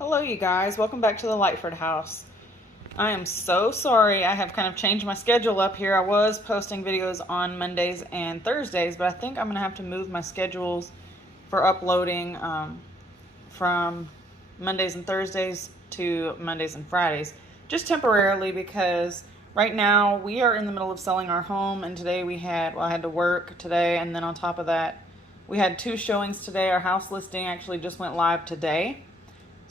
Hello you guys, welcome back to the Lightford house. I am so sorry I have kind of changed my schedule up here. I was posting videos on Mondays and Thursdays, but I think I'm going to have to move my schedules for uploading from Mondays and Thursdays to Mondays and Fridays, just temporarily because right now we are in the middle of selling our home, and today I had to work today, and then on top of that we had 2 showings today. Our house listing actually just went live today.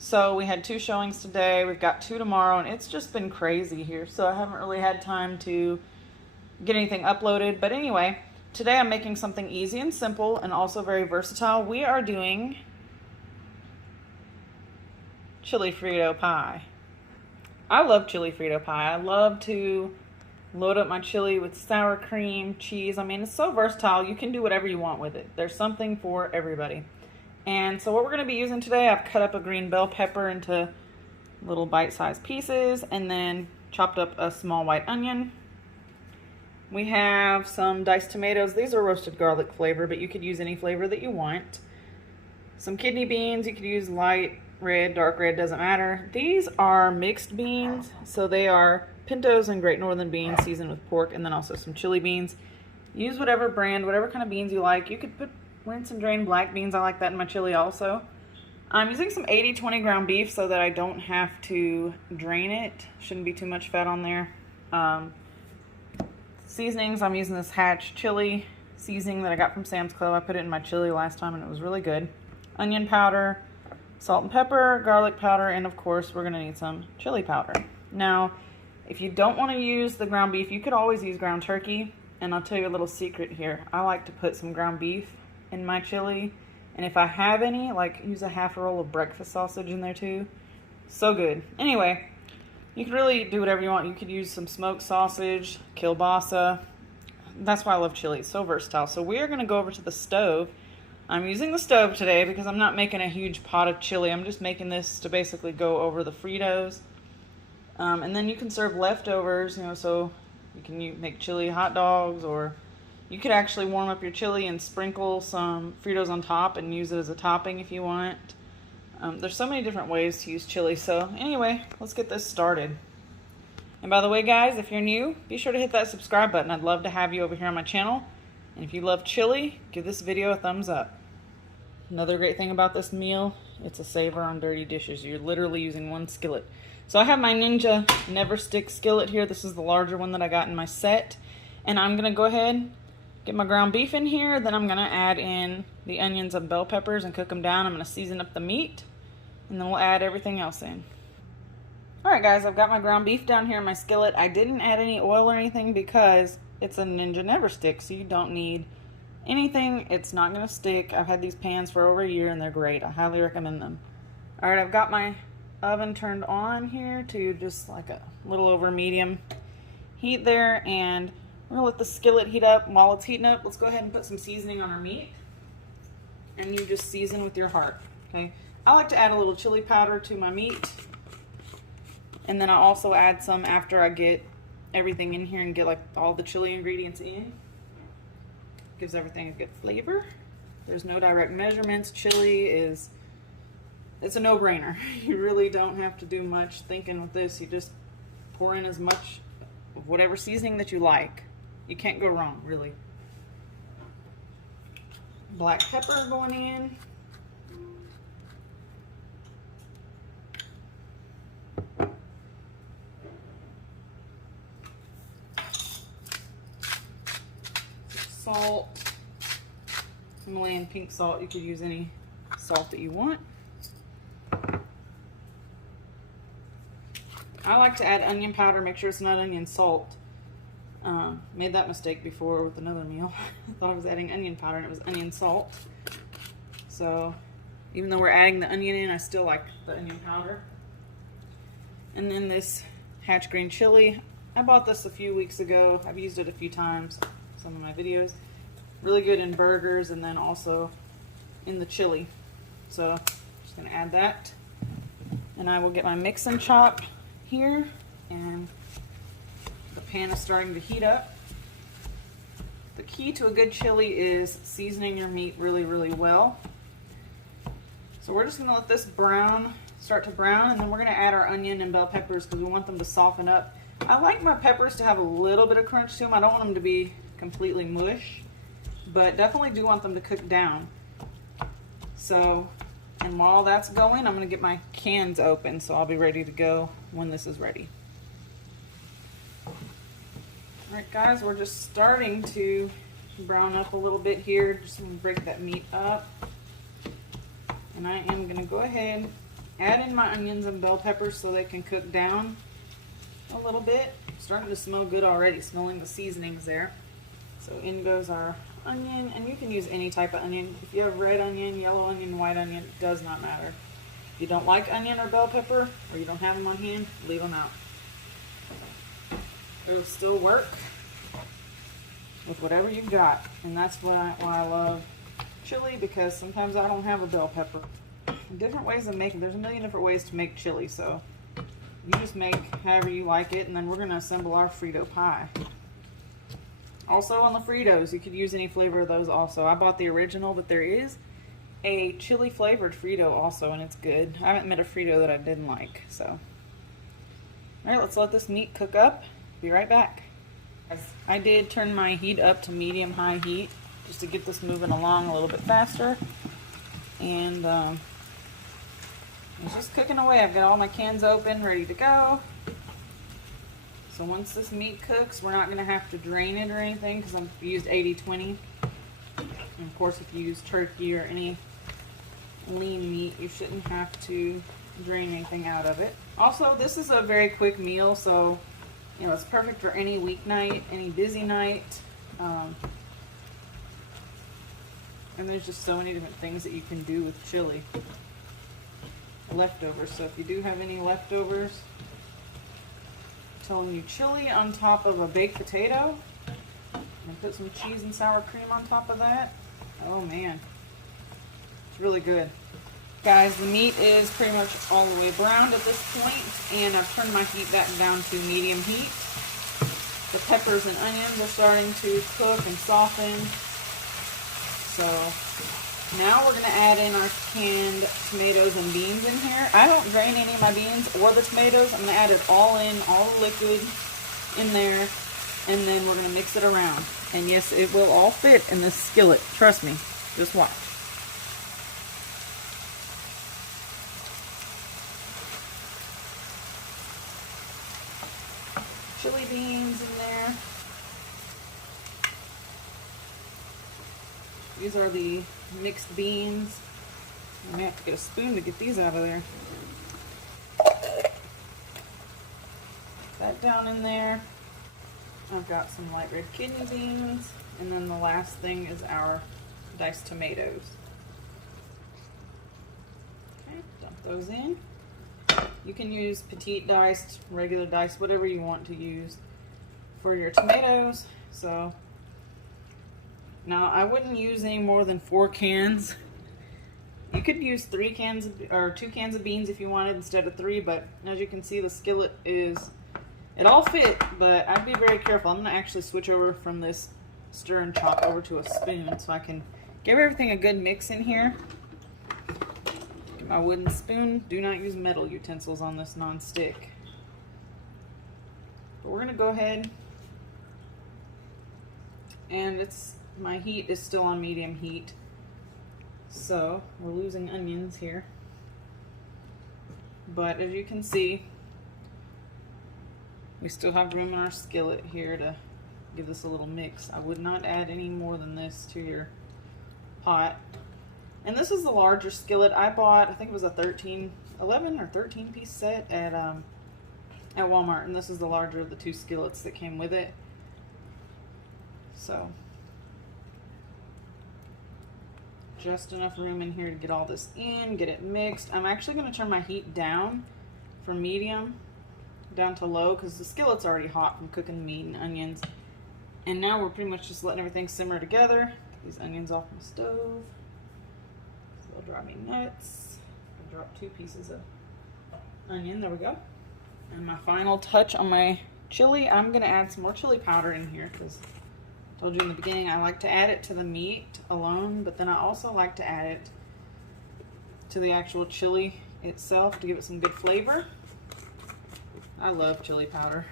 So we had 2 showings today, we've got 2 tomorrow, and it's just been crazy here. So I haven't really had time to get anything uploaded. But anyway, today I'm making something easy and simple and also very versatile. We are doing chili Frito pie. I love chili Frito pie. I love to load up my chili with sour cream, cheese. I mean, it's so versatile. You can do whatever you want with it. There's something for everybody. And so what we're going to be using today, I've cut up a green bell pepper into little bite-sized pieces and then chopped up a small white onion. We have some diced tomatoes. These are roasted garlic flavor, but you could use any flavor that you want. Some kidney beans. You could use light red, dark red, doesn't matter. These are mixed beans, so they are pintos and great northern beans seasoned with pork, and then also some chili beans. Use whatever brand, whatever kind of beans you like. You could put rinse and drain black beans. I like that in my chili also. I'm using some 80-20 ground beef so that I don't have to drain it. Shouldn't be too much fat on there. Seasonings, I'm using this Hatch chili seasoning that I got from Sam's Club. I put it in my chili last time and it was really good. Onion powder, salt and pepper, garlic powder, and of course we're going to need some chili powder. Now, if you don't want to use the ground beef, you could always use ground turkey. And I'll tell you a little secret here. I like to put some ground beef in my chili, and if I have any, like, use a half a roll of breakfast sausage in there too. So good. Anyway, you can really do whatever you want. You could use some smoked sausage, kielbasa. That's why I love chili. It's so versatile. So we are going to go over to the stove. I'm using the stove today because I'm not making a huge pot of chili. I'm just making this to basically go over the Fritos. And then you can serve leftovers, so you can make chili hot dogs, or you could actually warm up your chili and sprinkle some Fritos on top and use it as a topping if you want. There's so many different ways to use chili. So anyway, let's get this started. And by the way, guys, if you're new, be sure to hit that subscribe button. I'd love to have you over here on my channel. And if you love chili, give this video a thumbs up. Another great thing about this meal, it's a saver on dirty dishes. You're literally using one skillet. So I have my Ninja Never Stick skillet here. This is the larger one that I got in my set. And I'm going to go ahead, get my ground beef in here, then I'm going to add in the onions and bell peppers and cook them down. I'm going to season up the meat, and then we'll add everything else in. Alright guys, I've got my ground beef down here in my skillet. I didn't add any oil or anything because it's a Ninja Never Stick, so you don't need anything. It's not going to stick. I've had these pans for over a year and they're great. I highly recommend them. Alright, I've got my oven turned on here to just like a little over medium heat there, and we're going to let the skillet heat up. While it's heating up, let's go ahead and put some seasoning on our meat. And you just season with your heart, okay? I like to add a little chili powder to my meat. And then I also add some after I get everything in here and get like all the chili ingredients in. Gives everything a good flavor. There's no direct measurements. Chili it's a no-brainer. You really don't have to do much thinking with this. You just pour in as much of whatever seasoning that you like. You can't go wrong, really. Black pepper going in. Salt. Himalayan pink salt. You could use any salt that you want. I like to add onion powder. Make sure it's not onion salt. Made that mistake before with another meal. I thought I was adding onion powder and it was onion salt. So even though we're adding the onion in, I still like the onion powder. And then this Hatch green chili. I bought this a few weeks ago. I've used it a few times in some of my videos. Really good in burgers and then also in the chili. So I'm just going to add that. And I will get my mix and chop here, and the pan is starting to heat up. The key to a good chili is seasoning your meat really, really well. So we're just going to let this brown start to brown, and then we're gonna add our onion and bell peppers because we want them to soften up. I like my peppers to have a little bit of crunch to them. I don't want them to be completely mush, but definitely do want them to cook down. So, and while that's going, I'm gonna get my cans open, so I'll be ready to go when this is ready. All right, guys, we're just starting to brown up a little bit here. Just gonna break that meat up. And I am gonna go ahead, add in my onions and bell peppers so they can cook down a little bit. Starting to smell good already, smelling the seasonings there. So in goes our onion, and you can use any type of onion. If you have red onion, yellow onion, white onion, it does not matter. If you don't like onion or bell pepper, or you don't have them on hand, leave them out. It'll still work with whatever you've got, and that's why I love chili, because sometimes I don't have a bell pepper. Different ways of making, there's a million different ways to make chili, so you just make however you like it, and then we're going to assemble our Frito pie. Also on the Fritos, you could use any flavor of those also. I bought the original, but there is a chili flavored Frito also, and it's good. I haven't met a Frito that I didn't like, so. Alright, let's let this meat cook up. Be right back. I did turn my heat up to medium-high heat just to get this moving along a little bit faster. And it's just cooking away. I've got all my cans open, ready to go. So once this meat cooks, we're not going to have to drain it or anything because I've used 80-20. And of course, if you use turkey or any lean meat, you shouldn't have to drain anything out of it. Also, this is a very quick meal, so you know, it's perfect for any weeknight, any busy night. And there's just so many different things that you can do with chili. Leftovers. So if you do have any leftovers, I'm telling you, chili on top of a baked potato, and put some cheese and sour cream on top of that. Oh man, it's really good. Guys, the meat is pretty much all the way browned at this point, and I've turned my heat back down to medium heat. The peppers and onions are starting to cook and soften. So now we're going to add in our canned tomatoes and beans in here. I don't drain any of my beans or the tomatoes. I'm going to add it all in, all the liquid in there, and then we're going to mix it around. And yes, it will all fit in this skillet. Trust me. Just watch. Chili beans in there. These are the mixed beans. I may have to get a spoon to get these out of there. That down in there. I've got some light red kidney beans. And then the last thing is our diced tomatoes. Okay, dump those in. You can use petite diced, regular diced, whatever you want to use for your tomatoes. So now I wouldn't use any more than 4 cans. You could use 3 cans or 2 cans of beans if you wanted instead of 3, but as you can see, the skillet is, it all fit, but I'd be very careful. I'm gonna actually switch over from this stir and chop over to a spoon so I can give everything a good mix in here. Get my wooden spoon. Do not use metal utensils on this non-stick. But we're gonna go ahead, and my heat is still on medium heat, so we're losing onions here. But as you can see, we still have room in our skillet here to give this a little mix. I would not add any more than this to your pot. And this is the larger skillet. I bought, I think it was a 11 or 13 piece set at Walmart, and this is the larger of the 2 skillets that came with it. So just enough room in here to get all this in, get it mixed. I'm actually going to turn my heat down from medium down to low because the skillet's already hot from cooking meat and onions. And now we're pretty much just letting everything simmer together. Get these onions off my stove. So they'll drive me nuts. I'll drop 2 pieces of onion. There we go. And my final touch on my chili, I'm going to add some more chili powder in here because I told you in the beginning I like to add it to the meat alone, but then I also like to add it to the actual chili itself to give it some good flavor. I love chili powder.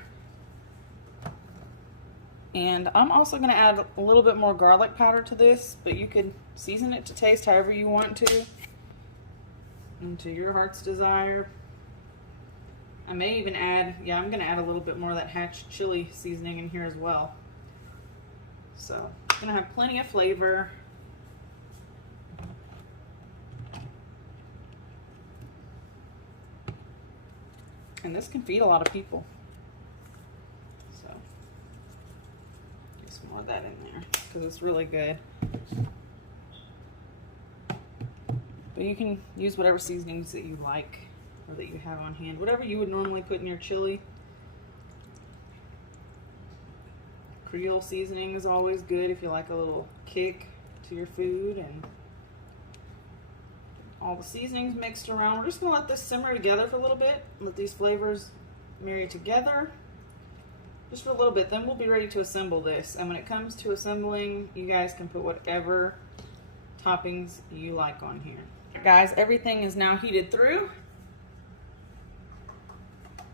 And I'm also going to add a little bit more garlic powder to this, but you could season it to taste however you want to, and to your heart's desire. I may even add, I'm going to add a little bit more of that Hatch chili seasoning in here as well. So it's going to have plenty of flavor. And this can feed a lot of people. So get some more of that in there because it's really good. But you can use whatever seasonings that you like or that you have on hand. Whatever you would normally put in your chili. Creole seasoning is always good if you like a little kick to your food. And all the seasonings mixed around. We're just going to let this simmer together for a little bit. Let these flavors marry together just for a little bit. Then we'll be ready to assemble this. And when it comes to assembling, you guys can put whatever toppings you like on here. Guys, everything is now heated through.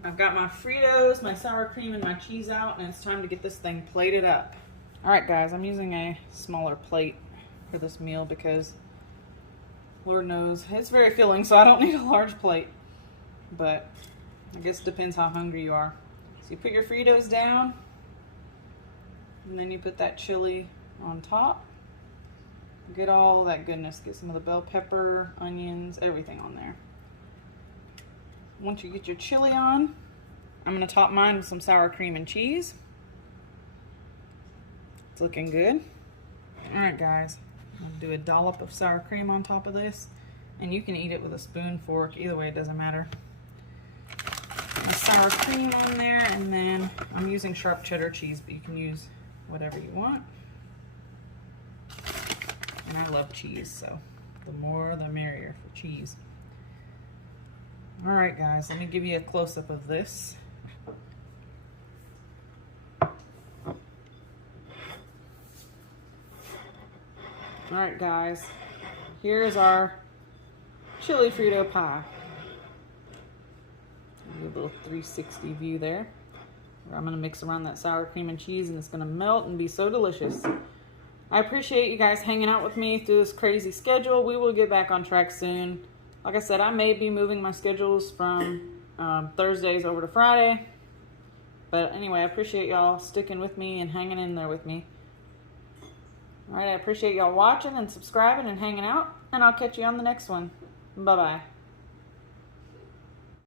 I've got my Fritos, my sour cream, and my cheese out, and it's time to get this thing plated up. Alright guys, I'm using a smaller plate for this meal because Lord knows it's very filling, so I don't need a large plate. But I guess it depends how hungry you are. So you put your Fritos down, and then you put that chili on top. Get all that goodness. Get some of the bell pepper, onions, everything on there. Once you get your chili on, I'm going to top mine with some sour cream and cheese. It's looking good. Alright guys, I'm going to do a dollop of sour cream on top of this. And you can eat it with a spoon, fork, either way, it doesn't matter. My sour cream on there, and then I'm using sharp cheddar cheese, but you can use whatever you want. And I love cheese, so the more the merrier for cheese. Alright guys, let me give you a close-up of this. Alright guys, here's our chili Frito pie. Do a little 360 view there. I'm going to mix around that sour cream and cheese, and it's going to melt and be so delicious. I appreciate you guys hanging out with me through this crazy schedule. We will get back on track soon. Like I said, I may be moving my schedules from Thursdays over to Friday. But anyway, I appreciate y'all sticking with me and hanging in there with me. Alright, I appreciate y'all watching and subscribing and hanging out. And I'll catch you on the next one. Bye-bye.